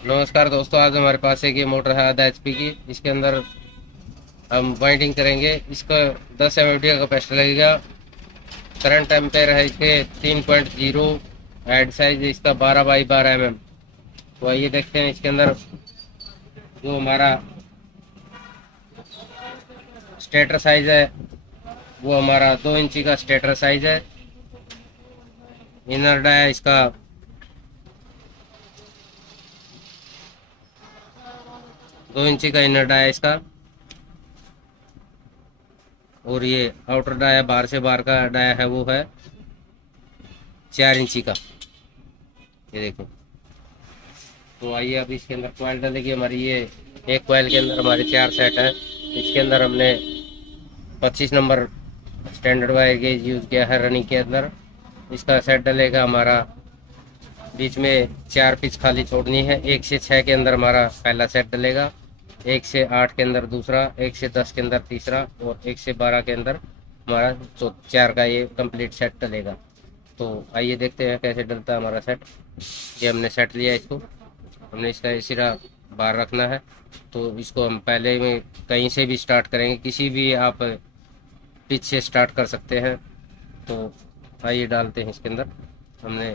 नमस्कार दोस्तों, आज हमारे पास एक ये मोटर है आधा एचपी की। इसके अंदर हम वाइंडिंग करेंगे। इसका 10 एमएमटी का कैपेसिटर लगेगा। करंट एम्पेयर है इसके 3.0। हेड साइज इसका 12 बाई 12 mm। तो आइए देखते हैं इसके अंदर जो हमारा स्टेटर साइज है वो हमारा 2 इंची का स्टेटर साइज है। इनर डाया इसका 2 इंची का इनर डाया इसका। और ये आउटर डाया बाहर से बाहर का डाया है वो है 4 इंची का। ये देखो। तो आइए अब इसके अंदर कॉइल डालेगी हमारी। ये एक कॉइल के अंदर हमारे 4 सेट है। इसके अंदर हमने 25 number standard wire gauge use किया है रनिंग के अंदर। इसका सेट डलेगा हमारा। बीच में 4 पिच खाली छोड़नी है। 1 से 6 के अंदर हमारा पहला सेट डलेगा, 1 से 8 के अंदर दूसरा, 1 से 10 के अंदर तीसरा और 1 से 12 के अंदर हमारा 4 का ये कंप्लीट सेट डलेगा। तो आइए देखते हैं कैसे डलता है हमारा सेट। ये हमने सेट लिया इसको। हमने इसका ये सिरा बाहर रखना है। तो इसको हम पहले में कहीं से भी स्टार्ट करेंगे, किसी भी आप पिच से स्टार्ट कर सकते हैं। तो आइए डालते हैं इसके अंदर। हमने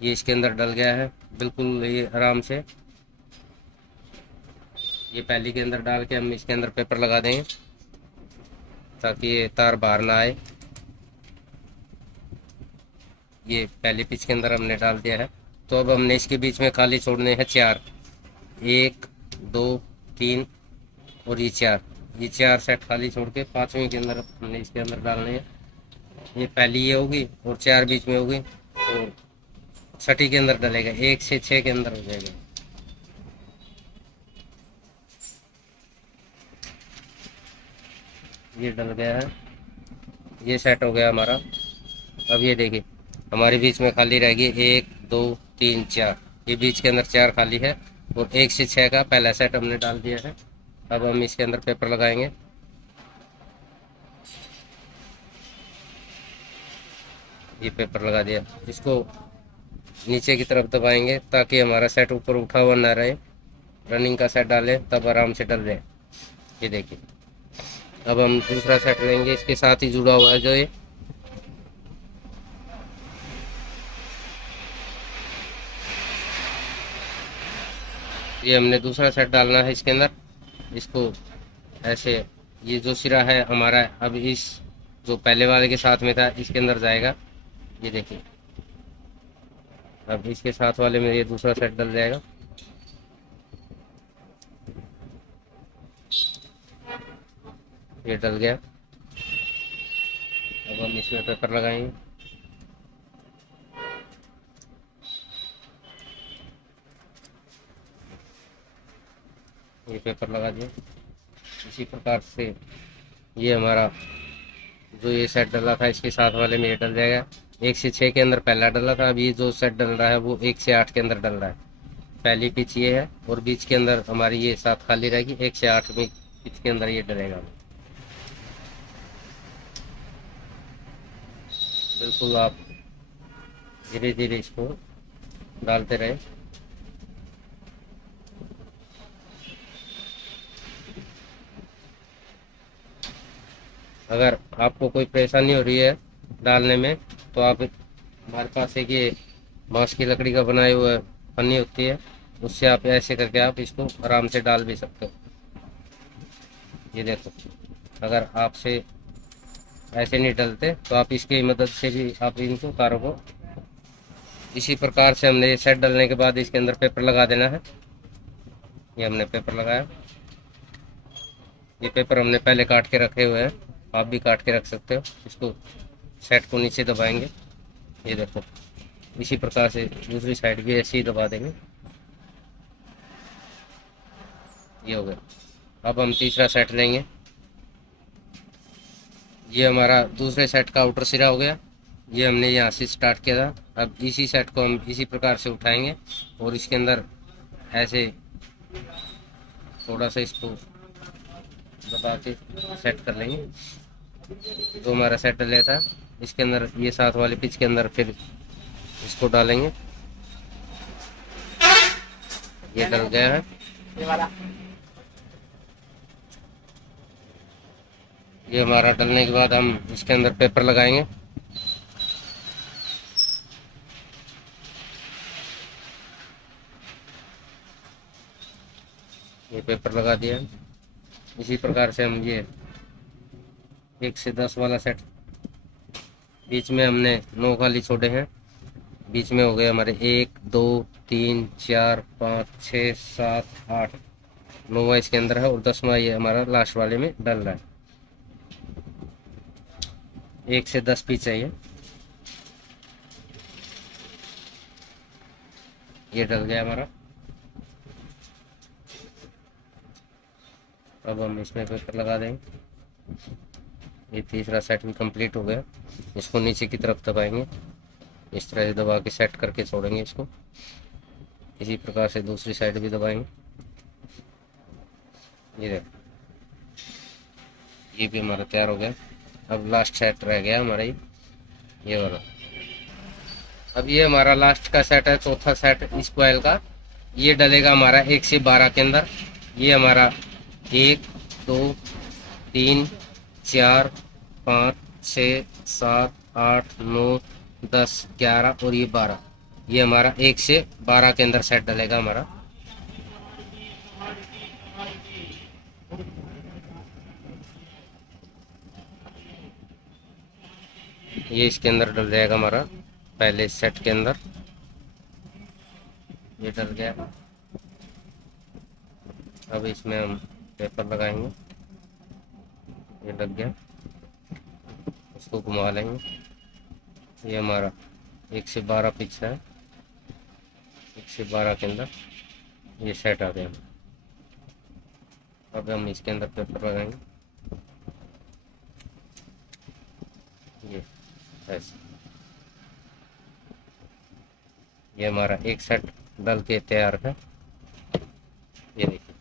ये इसके अंदर डल गया है बिल्कुल ये आराम से। ये पहली के अंदर डाल के हम इसके अंदर पेपर लगा देंगे ताकि ये तार बाहर ना आए। ये पहली पिच के अंदर हमने डाल दिया है। तो अब हमने इसके बीच में खाली छोड़ने हैं 4, 1, 2, 3 और ये 4 सेट खाली छोड़ के 5वीं के अंदर हमने इसके अंदर डालने हैं। ये पहली ये होगी और 4 बीच में होगी और 6ठी के अंदर डलेगा। 1 से 6 के अंदर हो जाएगा। ये डल गया है। ये सेट हो गया हमारा। अब ये देखिए हमारे बीच में खाली रहेगी 1, 2, 3, 4। ये बीच के अंदर 4 खाली है और 1 से 6 का पहला सेट हमने डाल दिया है। अब हम इसके अंदर पेपर लगाएंगे। ये पेपर लगा दिया। इसको नीचे की तरफ दबाएंगे ताकि हमारा सेट ऊपर उठा हुआ ना रहे। रनिंग का सेट डालें तब आराम से डल जाए। ये देखिए। अब हम दूसरा सेट लेंगे, इसके साथ ही जुड़ा हुआ है जो ये हमने दूसरा सेट डालना है इसके अंदर। इसको ऐसे ये जो सिरा है हमारा अब इस जो पहले वाले के साथ में था इसके अंदर जाएगा। ये देखिए अब इसके साथ वाले में ये दूसरा सेट डल जाएगा। ये डल गया। अब हम इसमें पेपर लगाएंगे। ये पेपर लगा दिया। इसी प्रकार से ये हमारा जो ये सेट डला था इसके साथ वाले में ये डल जाएगा। 1 से 6 के अंदर पहला डला था। अब ये जो सेट डल रहा है वो 1 से 8 के अंदर डल रहा है। पहली पिच ये है और बीच के अंदर हमारी ये 7 खाली रहेगी। 1 से 8 में पिच के अंदर ये डलेगा। बिल्कुल आप धीरे धीरे इसको डालते रहे। अगर आपको कोई परेशानी हो रही है डालने में तो आप हमारे पास एक ये बांस की लकड़ी का बनाए हुआ पन्नी होती है, उससे आप ऐसे करके आप इसको आराम से डाल भी सकते हो। ये देखो अगर आपसे ऐसे नहीं डलते तो आप इसकी मदद से भी आप इनको तारों को इसी प्रकार से हमने ये सेट डलने के बाद इसके अंदर पेपर लगा देना है। ये हमने पेपर लगाया। ये पेपर हमने पहले काट के रखे हुए हैं, आप भी काट के रख सकते हो। इसको सेट को नीचे दबाएंगे। ये देखो इसी प्रकार से दूसरी साइड भी ऐसे ही दबा देंगे। ये हो गया। अब हम तीसरा सेट लेंगे। ये हमारा दूसरे सेट का आउटर सिरा हो गया। ये हमने यहाँ से स्टार्ट किया था। अब इसी सेट को हम इसी प्रकार से उठाएंगे और इसके अंदर ऐसे थोड़ा सा इसको दबा के सेट कर लेंगे। जो हमारा सेट डल था इसके अंदर ये साथ वाले पिच के अंदर फिर इसको डालेंगे। ये डल गया है। ये हमारा डलने के बाद हम इसके अंदर पेपर लगाएंगे। ये पेपर लगा दिया है। इसी प्रकार से हम ये 1 से 10 वाला सेट, बीच में हमने 9 खाली छोड़े हैं। बीच में हो गए हमारे 1 2 3 4 5 6 7 8, 9वां इसके अंदर है और 10वां ये हमारा लास्ट वाले में डल रहा है। 1 से 10 पीस चाहिए। ये डल गया हमारा। अब हम इसमें पेपर लगा देंगे। ये तीसरा सेट भी कंप्लीट हो गया। इसको नीचे की तरफ दबाएंगे, इस तरह से दबा के सेट करके छोड़ेंगे इसको। इसी प्रकार से दूसरी साइड भी दबाएंगे। ये देखो, ये भी हमारा तैयार हो गया। अब लास्ट सेट रह गया हमारा ये वाला। अब ये हमारा लास्ट का सेट है, चौथा सेट इस कॉइल का। ये डलेगा हमारा 1 से 12 के अंदर। ये हमारा 1 2 3 4 5 6 7 8 9 10 11 और ये 12। ये हमारा 1 से 12 के अंदर सेट डलेगा हमारा। ये इसके अंदर डल जाएगा हमारा पहले सेट के अंदर। ये डल गया। अब इसमें हम पेपर लगाएंगे। ये लग गया, इसको घुमा लेंगे। ये हमारा 1 से 12 पिच है। 1 से 12 के अंदर ये सेट आ गया। अब हम इसके अंदर पेपर लगाएंगे। ये ऐसे, ये हमारा एक सेट डल के तैयार है। ये देखिए,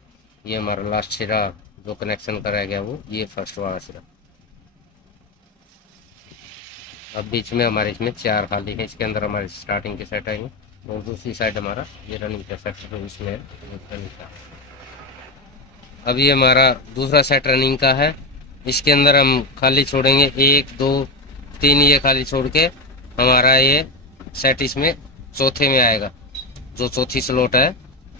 ये हमारा लास्ट सिरा जो कनेक्शन कराया गया वो ये फर्स्ट वाला सिरा। अब बीच में हमारे इसमें 4 खाली है। इसके अंदर हमारे स्टार्टिंग के सेट आएंगे और दूसरी साइड हमारा ये रनिंग का सेट जो इसमें है रनिंग का। अब ये हमारा दूसरा सेट रनिंग का है। इसके अंदर हम खाली छोड़ेंगे 1 2 3, ये खाली छोड़ के हमारा ये सेट इसमें चौथे में आएगा। जो चौथी स्लॉट है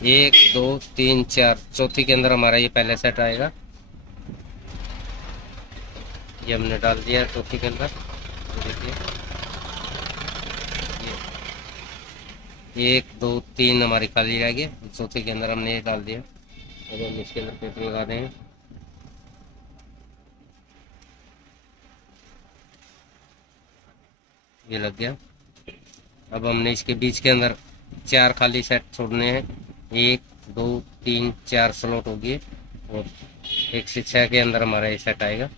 1 2 3 4, चौथी के अंदर हमारा ये पहले सेट आएगा। ये हमने डाल दिया है चौथी के अंदर। देखिए, ये 1 2 3 हमारी खाली रह गई, चौथी के अंदर हमने ये डाल दिया। अब हम इसके अंदर पेपर लगा देंगे। ये लग गया। अब हमने इसके बीच के अंदर 4 खाली सेट छोड़ने हैं। 1 2 3 4 स्लॉट होगी और 1 से 6 के अंदर हमारा ये सेट आएगा।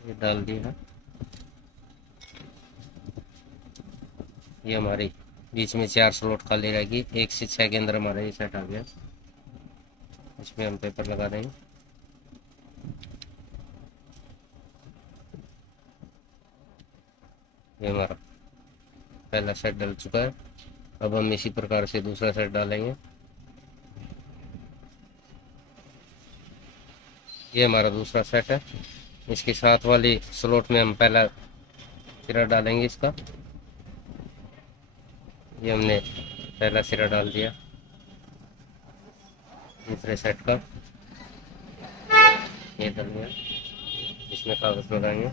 ये डाल दिया है। ये हमारी बीच में 4 स्लॉट खाली रहेगी। 1 से 6 के अंदर हमारा ये सेट आ गया। इसमें हम पेपर लगा देंगे। ये हमारा पहला सेट डल चुका है। अब हम इसी प्रकार से दूसरा सेट डालेंगे। ये हमारा दूसरा सेट है। इसके साथ वाली स्लॉट में हम पहला सिरा डालेंगे इसका। ये हमने पहला सिरा डाल दिया दूसरे सेट का। ये डल गया। इसमें कागज लगाएंगे।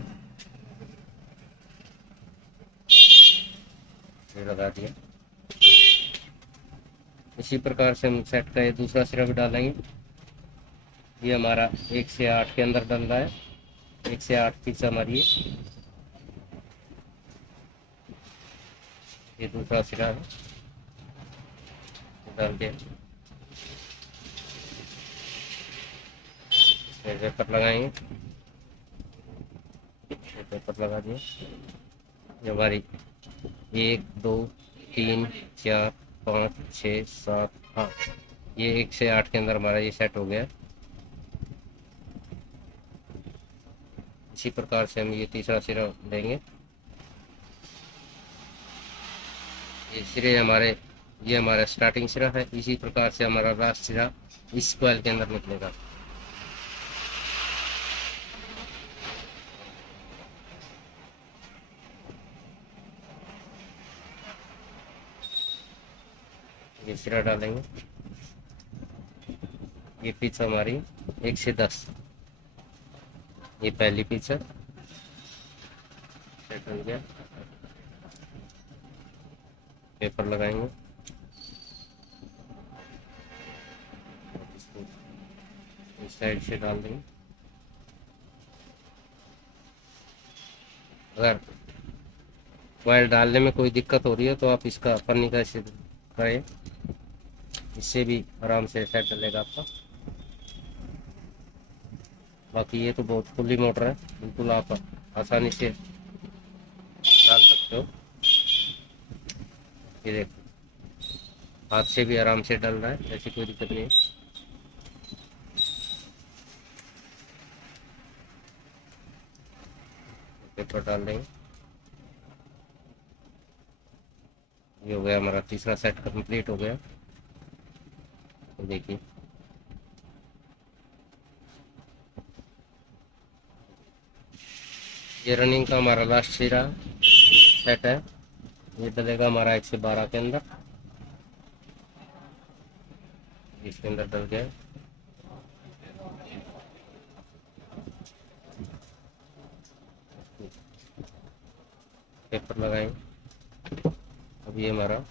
ये लगा दिया। इसी प्रकार से हम सेट का ये दूसरा सिरा भी डालेंगे। ये हमारा 1 से 8 के अंदर डल रहा है। 1 से 8 पीस हमारी ये दूसरा सिरा है, डाल के इसमें पेपर लगाएंगे। पेपर लगा दिए। ये हमारी 1 2 3 4 5 6 7 8, ये 1 से 8 के अंदर हमारा ये सेट हो गया। इसी प्रकार से हम ये तीसरा सिरा लेंगे। ये हमारा स्टार्टिंग सिरा है। इसी प्रकार से हमारा लास्ट सिरा इस कॉइल के अंदर निकलेगा। ये सिरा डालेंगे। ये पिच हमारी 1 से 10, ये पहली पिच है, सेट हो गया। पेपर लगाएंगे, इसको इस साइड से डाल देंगे। अगर कॉइल डालने में कोई दिक्कत हो रही है तो आप इसका पन्नी का इस्तेमाल करें, इससे भी आराम से सेट डलेगा आपका। बाकी ये तो बहुत खुली मोटर है, बिल्कुल आप आसानी से डाल सकते हो। ये देखो, हाथ से भी आराम से डल रहा है, ऐसी कोई दिक्कत नहीं है। पेपर डाल देंगे। ये हो गया हमारा तीसरा सेट कंप्लीट हो गया। तो देखिए, ये रनिंग का हमारा लास्ट सिरा सेट है। ये डलेगा हमारा 1 से 12 के अंदर। इसके अंदर डल गया। पेपर लगाएंगे। अब ये हमारा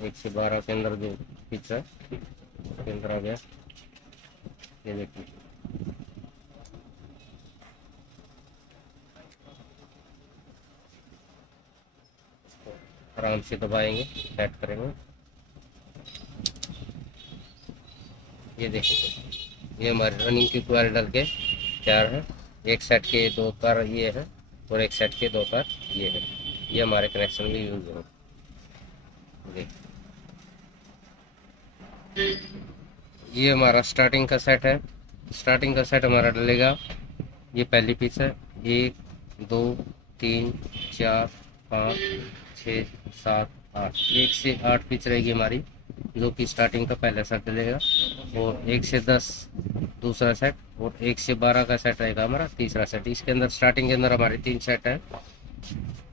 1 से 12 के अंदर जो पिच है उसके अंदर आ गया। ये देखिए, आराम से दबाएंगे, सेट करेंगे। ये देखिए, ये हमारे रनिंग की कॉइल डल के तैयार है। एक सेट के 2 तार ये है और एक सेट के 2 तार ये है। ये हमारे कनेक्शन में यूज हो। देखिए, ये हमारा स्टार्टिंग का सेट है। स्टार्टिंग का सेट हमारा डलेगा। ये पहली पिच है, 1 2 3 4 5 6 7 8, 1 से 8 पिच रहेगी हमारी, जो कि स्टार्टिंग का पहला सेट डलेगा। और 1 से 10 दूसरा सेट, और 1 से 12 का सेट रहेगा हमारा तीसरा सेट। इसके अंदर स्टार्टिंग के अंदर हमारे 3 सेट है।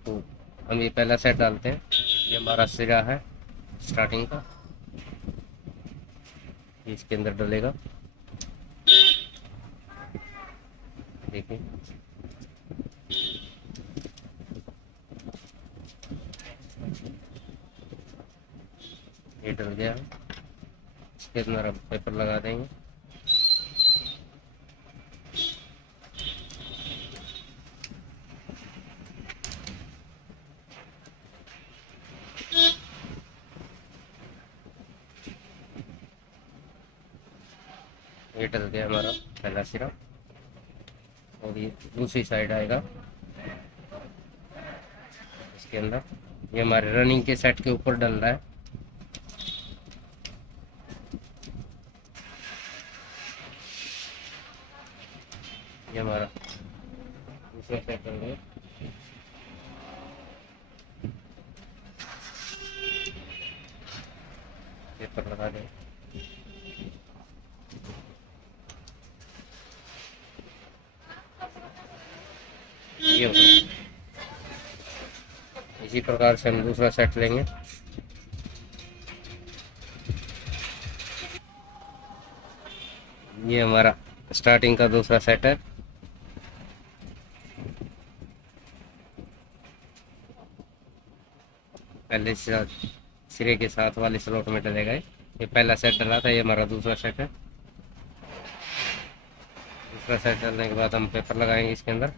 तो हम ये पहला सेट डालते हैं। ये हमारा सिरा है स्टार्टिंग का, इसके अंदर डलेगा। देखिए, ये डल गया है। इसके अंदर हम पेपर लगा देंगे। ये डल गया हमारा पहला सिरा, और ये दूसरी साइड आएगा इसके अंदर। ये हमारे रनिंग के सेट के ऊपर डल रहा है। ये हमारा दूसरा सेट डल गया। पेपर लगा दें। ये हो गया। इसी प्रकार से हम दूसरा सेट लेंगे। ये हमारा स्टार्टिंग का दूसरा सेट है। पहले सिरे के साथ वाले स्लॉट में डलेगा। ये पहला सेट डला था, ये हमारा दूसरा सेट है। दूसरा सेट डालने के बाद हम पेपर लगाएंगे इसके अंदर।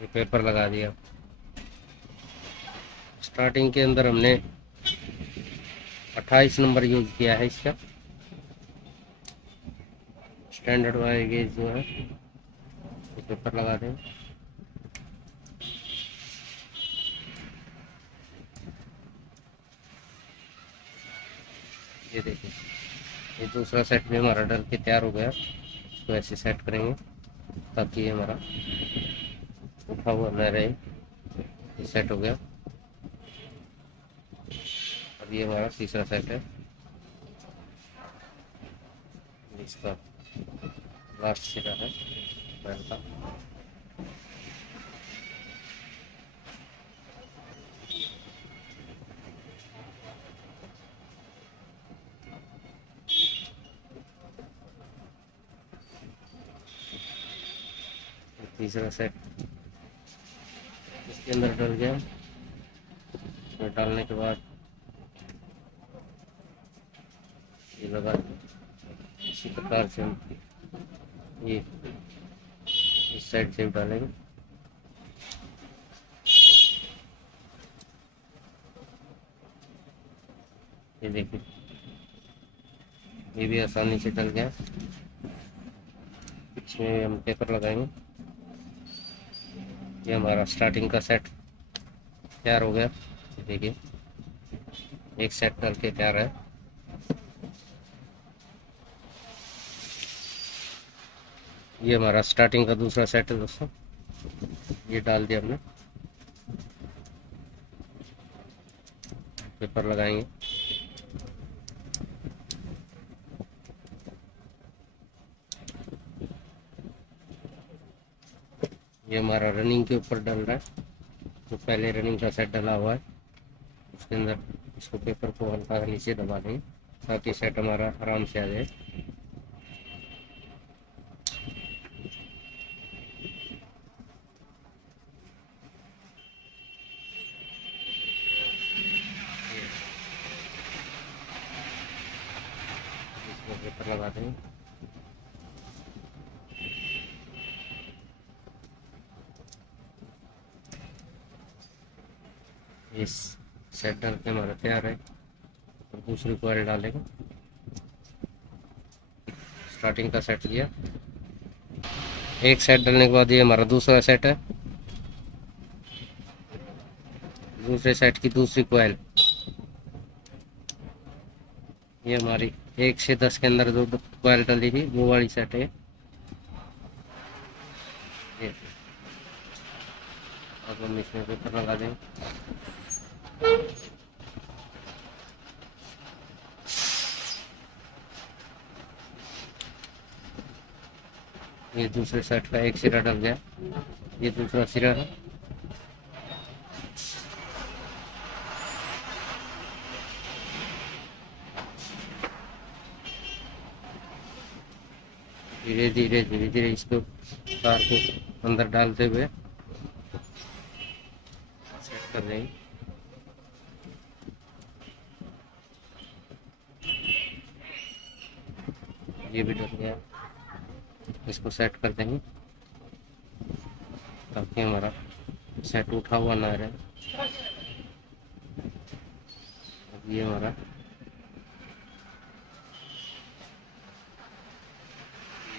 ये पेपर लगा दिया। स्टार्टिंग के अंदर हमने 28 नंबर यूज किया है इसका। स्टैंडर्ड वाला गेज जो है, ये पेपर लगा दें। ये देखिए, ये दूसरा सेट भी हमारा डल के तैयार हो गया। इसको ऐसे सेट करेंगे ताकि ये हमारा उठा हुआ न रहे। ये सेट हो गया। अब ये हमारा तीसरा सेट है, इसका लास्ट सिरा है बैल का। तीसरा सेट इसके अंदर डल गया। इसमें डालने के बाद ये लगा इसी प्रकार से हम ये इस साइड से डालेंगे। ये देखिए, ये भी आसानी से डल गया। इसमें हम पेपर लगाएंगे। ये हमारा स्टार्टिंग का सेट तैयार हो गया। देखिए, एक सेट डल के तैयार है। ये हमारा स्टार्टिंग का दूसरा सेट है दोस्तों, ये डाल दिया हमने। पेपर लगाएंगे। ये हमारा रनिंग के ऊपर डल रहा है। तो पहले रनिंग का सेट डला हुआ है, उसके अंदर इसको पेपर को हल्का नीचे दबा देंगे ताकि सेट हमारा आराम से आ जाए। इसको पेपर लगा देंगे। इस सेट डाल के हमारा तैयार है। और दूसरी कॉइल डालेंगे। स्टार्टिंग का सेट दिया, एक सेट डालने के बाद ये हमारा दूसरा सेट है। दूसरे सेट की दूसरी कॉइल, ये हमारी 1 से 10 के अंदर जो कॉइल डाली थी वो वाली सेट है। अब हम इसमें पेपर लगा देंगे। ये दूसरे सेट का एक सिरा डल गया। ये दूसरा सिरा है। धीरे धीरे इसको तार को अंदर डालते हुए सेट कर देंगे। ये भी डल गया, इसको सेट कर देंगे ताकि हमारा सेट उठा हुआ ना रहे। अब ये हमारा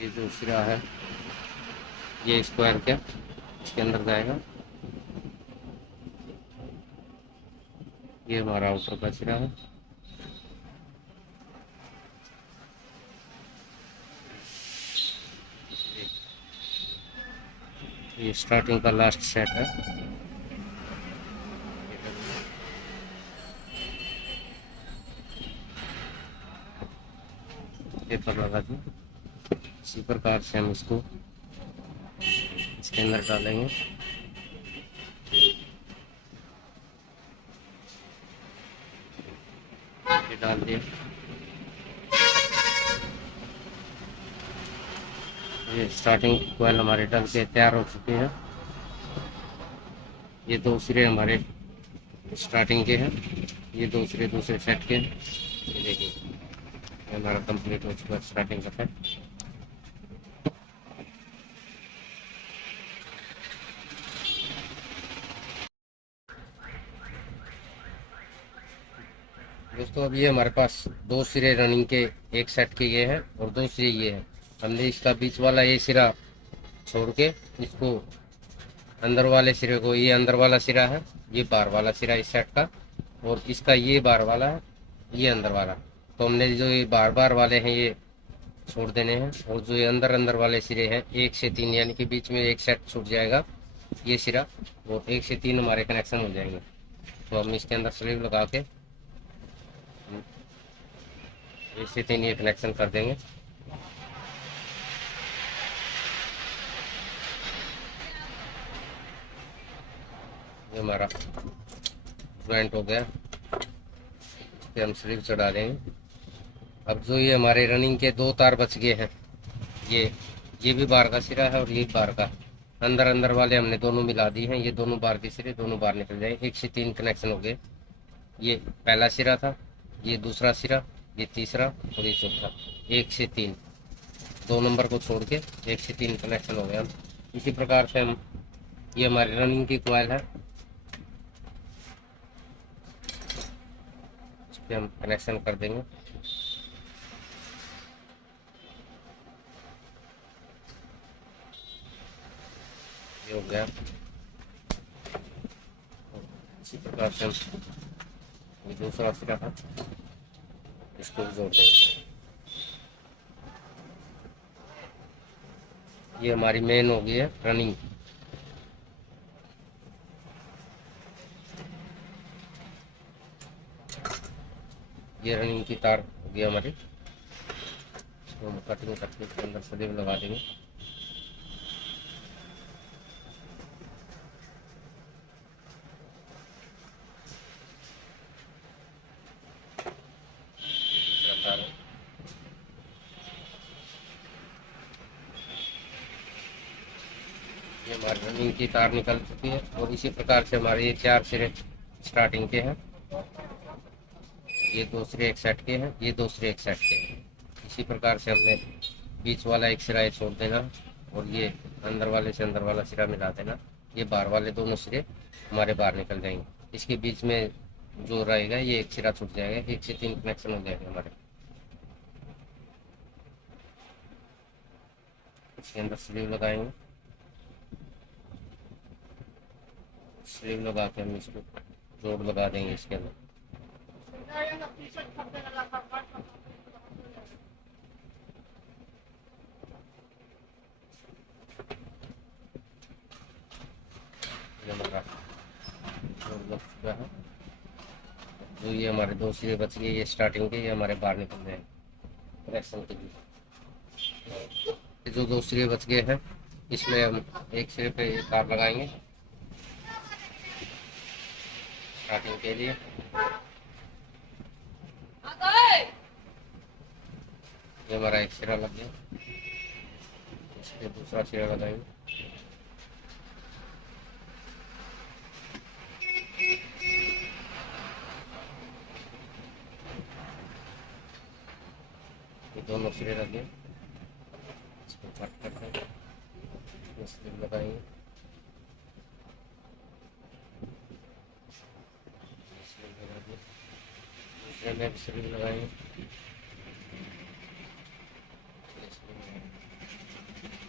ये जो सिरा है ये स्क्वायर क्या इसके अंदर जाएगा। ये हमारा आउटर का सिरा है। ये स्टार्टिंग का लास्ट सेट है। पेपर लगा दें। इसी प्रकार से हम इसको इसके अंदर डालेंगे। ये डाल दिया। ये स्टार्टिंग कॉइल हमारे डल के तैयार हो चुके हैं। ये दो सिरे हमारे स्टार्टिंग के हैं, ये दूसरे सेट के हैं। ये देखिए, हमारा कंप्लीट हो चुका है स्टार्टिंग का सेट। दोस्तों, अब ये हमारे पास दो सिरे रनिंग के एक सेट के ये हैं और दो सिरे ये हैं। हमने इसका बीच वाला ये सिरा छोड़ के इसको अंदर वाले सिरे को, ये अंदर वाला सिरा है, ये बाहर वाला सिरा इस सेट का, और इसका ये बाहर वाला है, ये अंदर वाला। तो हमने जो ये बार बार वाले हैं ये छोड़ देने हैं, और जो ये अंदर अंदर वाले सिरे हैं 1 से 3 यानी कि बीच में एक सेट छूट जाएगा ये सिरा, और 1 से 3 हमारे कनेक्शन हो जाएंगे। तो हम इसके अंदर स्लीव लगा के 1 से 3 ये कनेक्शन कर देंगे। ये हमारा ज्वाइंट हो गया, इस पर हम स्लीव चढ़ा देंगे। अब जो ये हमारे रनिंग के 2 तार बच गए हैं, ये भी बार का सिरा है और ये बार का, अंदर अंदर वाले हमने दोनों मिला दिए हैं। ये दोनों बार के सिरे दोनों बार निकल जाएंगे। 1 से 3 कनेक्शन हो गए। ये पहला सिरा था, ये दूसरा सिरा, ये तीसरा और ये चौथा। 1 से 3 2 नंबर को छोड़ के 1 से 3 कनेक्शन हो गया। इसी प्रकार से हम, ये हमारी रनिंग की कॉइल है, इस पर हम कनेक्शन कर देंगे। ये हो गया। इसी प्रकार से ये दूसरा सिरा था, इसको भी जोड़ देंगे। ये हमारी मेन हो गई है रनिंग। ये रनिंग की तार हो गई हमारी, इसको हम कटिंग करके इसके अंदर स्लीव लगा देंगे। ये हमारी रनिंग की तार निकल चुकी है, और इसी प्रकार से हमारे ये 4 सिरे स्टार्टिंग के हैं, ये 2 सिरे एक सेट के हैं, ये 2 सिरे एक सेट के हैं। इसी प्रकार से हमने बीच वाला एक सिरा ये छोड़ देना, और ये अंदर वाले से अंदर वाला सिरा मिला देना। ये बाहर वाले दोनों सिरे हमारे बाहर निकल जाएंगे। इसके बीच में जो रहेगा ये एक सिरा छूट जाएगा। 1 से 3 कनेक्शन हो जाएंगे हमारे। इसके अंदर स्लीव लगाएंगे, स्लीव लगा के हम इसको जोड़ लगा देंगे इसके अंदर। जो ये हमारे 2 सिरे बच गए ये स्टार्टिंग के, ये हमारे बाहर निकल जाएंगे कनेक्शन के लिए। जो 2 सिरे बच गए हैं इसमें हम एक सिरे पे एक तार लगाएंगे स्टार्टिंग के लिए। ये हमारा एक सिरा लग गया, इस पे दूसरा सिरा लगाएंगे। ये दोनों सिरे लग गए, इसको कट करते हैं, स्लीव लगाएंगे, दूसरे में स्लीव लगाएंगे।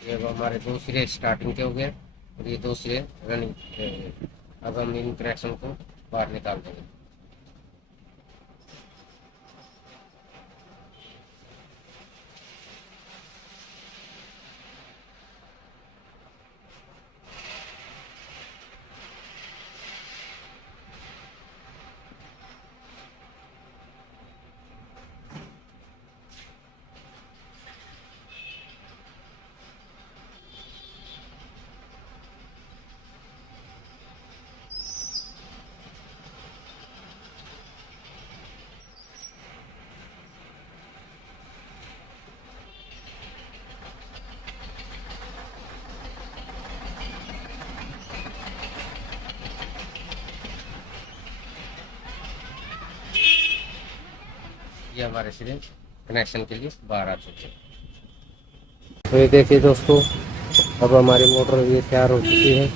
ये अब हमारे 2 सिरे स्टार्टिंग के हो गए, और ये 2 सिरे रनिंग। अब हम इन कनेक्शन को बाहर निकाल देंगे। ये हमारे सिरे कनेक्शन के लिए बाहर आ चुके हैं। तो ये देखिए दोस्तों, अब हमारी मोटर ये तैयार हो चुकी है,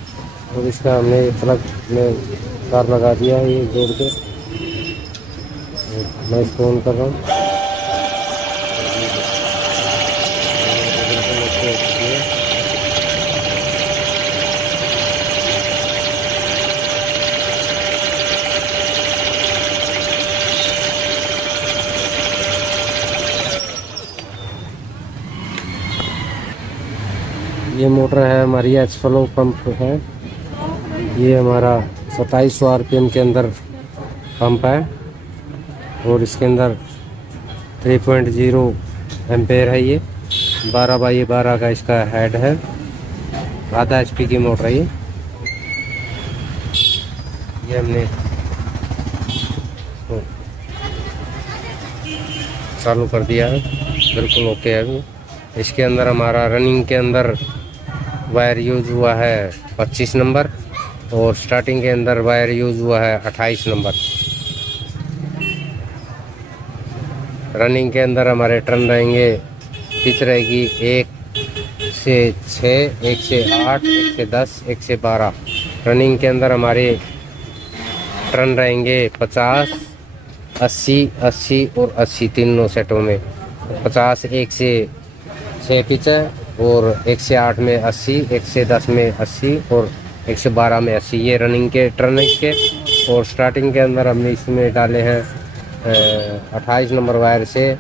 और इसका हमने प्लग में तार लगा दिया है ये जोड़ के। मैं इसको ऑन कर रहा हूँ। ये मोटर है हमारी एच फ्लो पंप है। ये हमारा 2700 आरपीएम के अंदर पंप है और इसके अंदर 3.0 एम्पेयर है। ये 12 बाई 12 का इसका हेड है। आधा HP की मोटर है ये हमने इसको चालू कर दिया है, बिल्कुल ओके है अभी। इसके अंदर हमारा रनिंग के अंदर वायर यूज़ हुआ है 25 नंबर और स्टार्टिंग के अंदर वायर यूज़ हुआ है 28 नंबर। रनिंग के अंदर हमारे टर्न रहेंगे, पिच रहेगी 1 से 6, 1 से 8, 1 से 10, 1 से 12। रनिंग के अंदर हमारे टर्न रहेंगे 50, 80, 80 और 80 तीनों सेटों में। 50 1 से 6 पिच है और 1 से 8 में 80, 1 से 10 में 80 और 1 से 12 में 80। ये रनिंग के टर्न है इसके। और स्टार्टिंग के अंदर हमने इसमें डाले हैं 28 नंबर वायर से